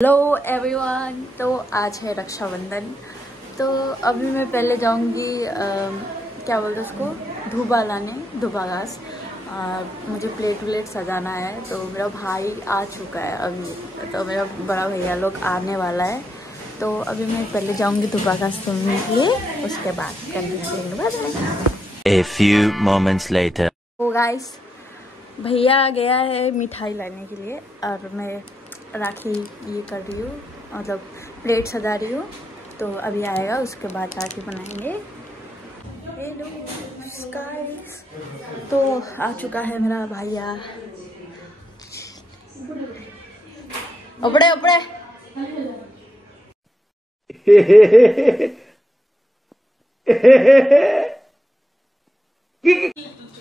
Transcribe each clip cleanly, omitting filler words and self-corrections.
Hello everyone. तो आज है रक्षाबंधन। तो अभी मैं पहले जाऊंगी क्या बोलते उसको धूबा लाने, धूबा घास। मुझे प्लेट सजाना है। तो मेरा भाई आ चुका है अभी, तो मेरा बड़ा भैया लोग आने वाला है। तो अभी मैं पहले जाऊंगी धूबा घास सुनने के लिए, उसके बाद continue. A few moments later. तो गाइस भैया गया है मिठाई लाने के लिए और मैं राखी ये कर रही हूँ, मतलब प्लेट सजा रही हूँ। तो अभी आएगा, उसके बाद राखी बनाएंगे। हेलो गाइस, तो आ चुका है मेरा भैया। उपड़े उपड़े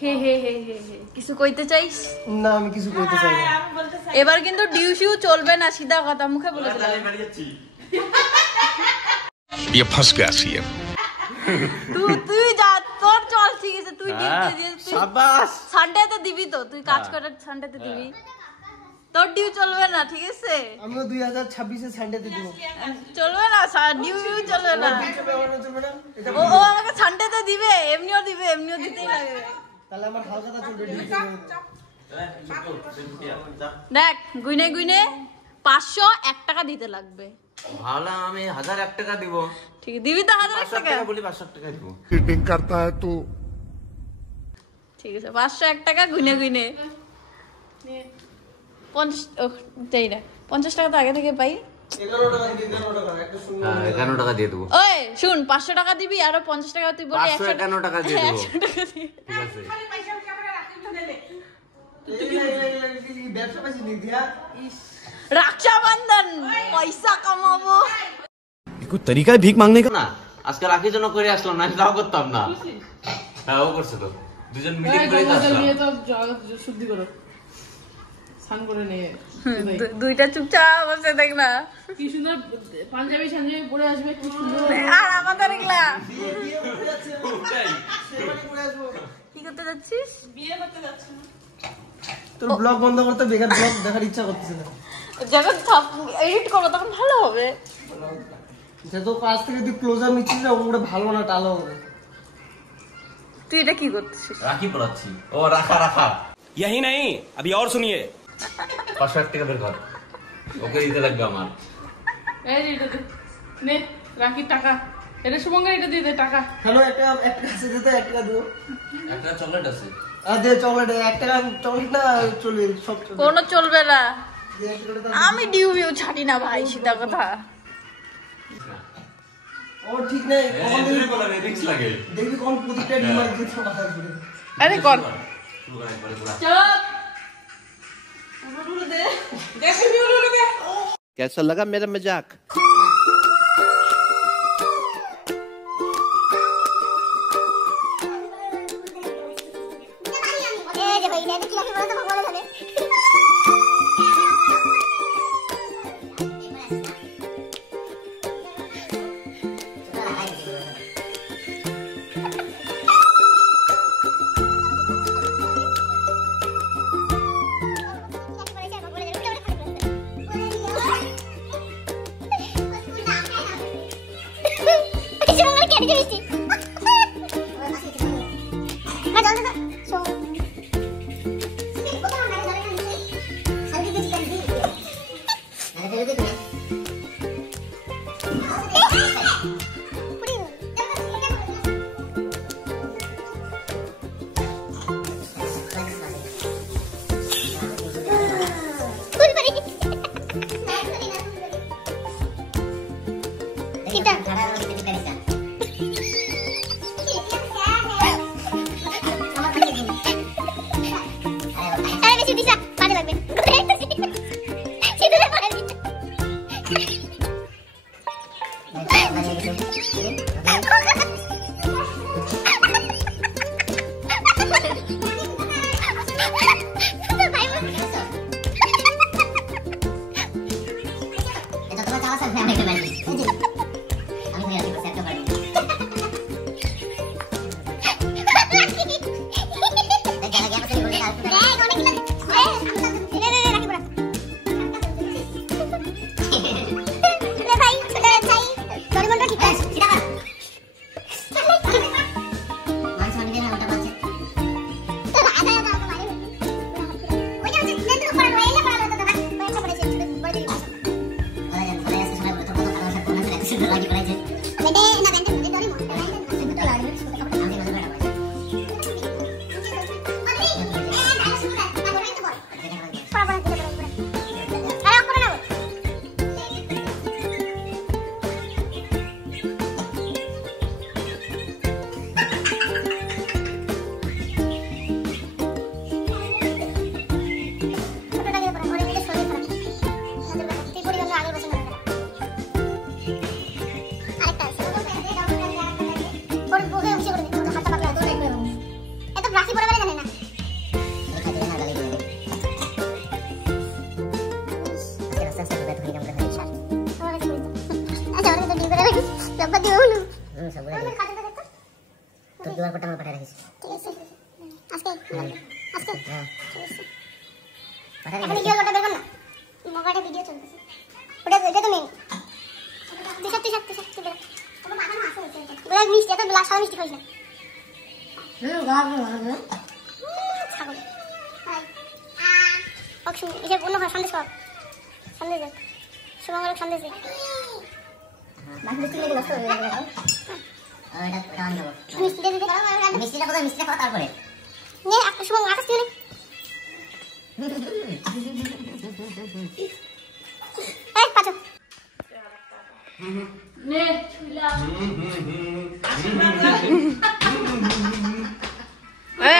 हे কিছু কইতে চাইস? না আমি কিছু কইতে চাই না। এবার কিন্তু ডিউশিউ চলবে না, সিধা কথা মুখে বলে দিলাম। ये फंस गया सीएम। তুই যা, তোর চল ঠিক আছে। তুই ডিউটি দিয়ে শাবাশ। সানডেতে দিবি, তো তুই কাজ করে সানডেতে দিবি, তোর ডিউ চলবে না ঠিক আছে। আমিও 2026 এ সানডেতে দিব। চলবে না, ডিউ চলবে না। ও আমাকে সানডেতে দিবে, এমনিও দিতেই লাগে। তাহলে আমার হালকাটা চলবে। দেখ গুইনে 501 টাকা দিতে লাগবে। ভালো, আমি 1001 টাকা দিব। ঠিক দিবি তো 1001 টাকা বলি 500 টাকা দিব। चीटिंग करता है तू। ঠিক আছে 501 টাকা গুইনে 50 টাকা তো আগে থেকে পাই। 11 টাকা দিয়ে 11 টাকা একটা শুনুন। হ্যাঁ 11 টাকা দিয়ে দেব। ওই শুন, 500 টাকা দিবি আর 50 টাকা তুই বলে 551 টাকা দিয়ে দেব। 100 টাকা দিয়ে। ঠিক আছে। ব্যবসা পাইছি নি দিয়া। রক্ষাবন্ধন পয়সা কামাবো। কোন তরিকা ভিক মাংনে का না আজকে রাখির জন্য করে আসলাম, না তাও করতাম না। হ্যাঁ ও করছে তো, দুজন মিটিং করে আসলাম। নিয়ে তো শুদ্ধি করো, স্নান করে নিয়ে দুইটা চুপচাপ বসে দেখ না, কি সুন্দর পাঞ্জাবি পরে আসবে, কি সুন্দর। আর আমাদের এগুলা কি করতে যাচ্ছিস? বিয়ে করতে যাচ্ছি। তোর ব্লগ বন্ধ করতে, বেকার ব্লগ দেখার ইচ্ছা করতেছে না। যখন এডিট করবো তখন ভালো হবে। যত কাছ থেকে তুই ক্লোজার নিচ্ছিস না, ওটা ভালো না, টালো হবে। তুই এটা কি করতেছিস? রাখি পড়াচ্ছি। ও রাখা यही नहीं, अभी और सुनिए। 501 টাকা বের কর, ওকে দিতে লাগবে আমার। এই যে এটা নে রাখি টাকা, এটা শুভঙ্কর এটা দিয়ে দে টাকা। হ্যালো, একটা কাছে দিতে 1 টাকা দিও। একটা চকলেট আছে। আর দে চকলেট, 1 টাকা চকলেট না চলবে, সব চলবে। কোনো চলবে না, দে 1 টাকা। আমি ডিউ ছাড়ি না ভাই, সিধা কথা। ও ঠিক নেই, এই দুই বলা রিস্ক লাগে। দেখবি কোন প্রতিটা ডিমান্ড দিতে মাথা ঘুরে। আরে কর শুরু করা একবারে পুরো। চুপ, উড়ুড়ু দে, দেখবি উড়ুড়ু দে। कैसा लगा मेरा मजाक?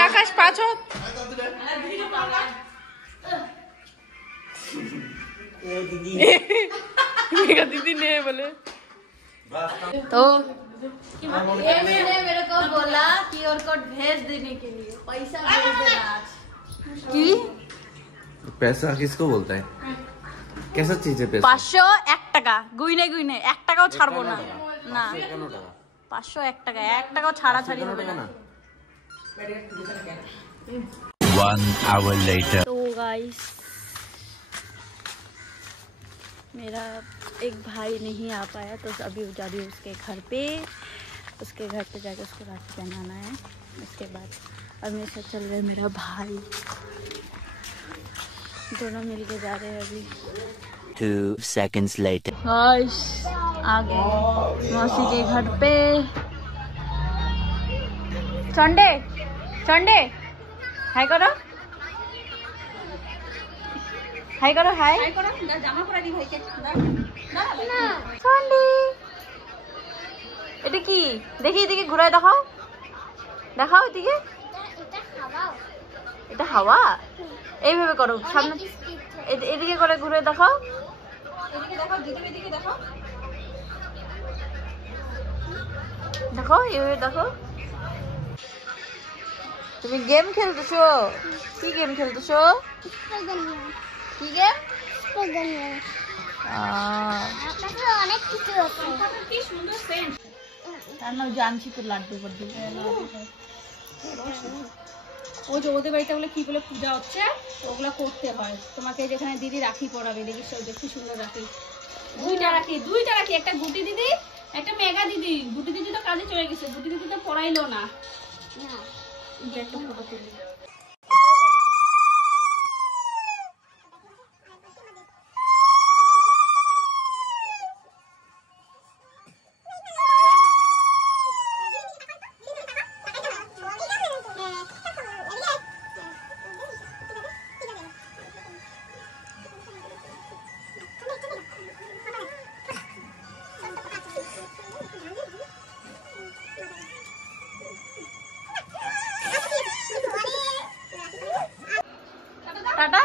আকাশ পাঁচ दीदी ने बोले तो ये मैंने मेरे को बोला QR कोड भेज देने के लिए, पैसा भेज देना आज। की पैसा किसको बोलता है? कैसा चीज है पैसा? 501 টাকা গুইনে গুইনে 1 টাকাও ছাড়বো না। না 501 টাকা 1 টাকাও ছাড়াছাড়ি হবে না। 1 hour later. तो गाइस मेरा एक भाई नहीं आ पाया तो अभी जा रही हूँ उसके घर पे। उसके घर पे जाकर उसको राखी पहनाना है। उसके बाद अब मेरे साथ चल रहा है मेरा भाई, दोनों मिलके जा रहे हैं अभी। 2 seconds later. गाइस आ गए मौसी के घर पे। चंडे चंडे हाय करो, हाय करो, हाय करो। জামা পরা দি ভাইকে না চন্ডে। এটা কি দেখি, এদিকে ঘুরায় দেখাও, দেখাও এদিকে। এটা হাওয়া, এইভাবে করো সামনে, এদিকে করে ঘুরে দেখাও, এদিকে দেখাও, দিদির এদিকে দেখাও, দেখো এইভাবে দেখো। তুমি গেম খেলতেছো? কি গেম খেলতেছো? কি গেম? অনেক কিছু আছে। কি সুন্দর সেন্ট। তার নাম জানছি তো লাড্ডু বড্ডু। ওই যে ওদের বাড়িতে ওগুলো কি বলে পূজা হচ্ছে, ওগুলো করতে হয়। তোমাকে যেখানে দিদি রাখি পরাবে, দেখিস কি সুন্দর রাখি। দুইটা রাখি, একটা গুটি দিদি, একটা মেগা দিদি। গুটি দিদি তো কাজে চলে গেছে, গুটি দিদি তো পড়াইলো না। একটা ফটো তুলি। টাটা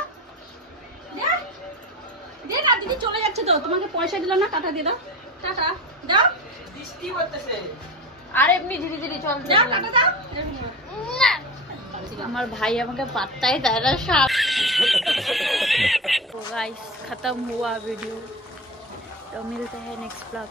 দে না, দিদি চলে যাচ্ছে তো, তোমাকে পয়সা দিলাম না, টাটা দিয়ে দাও। টাটা দাও, বৃষ্টি হচ্ছে। আর এমনি ধীরে ধীরে চল, দাও টাটা দাও। আমার ভাই আমাকে পাত্তাই দেয় না। तो गाइस खत्म हुआ वीडियो, तो मिलते हैं नेक्स्ट ब्लॉग।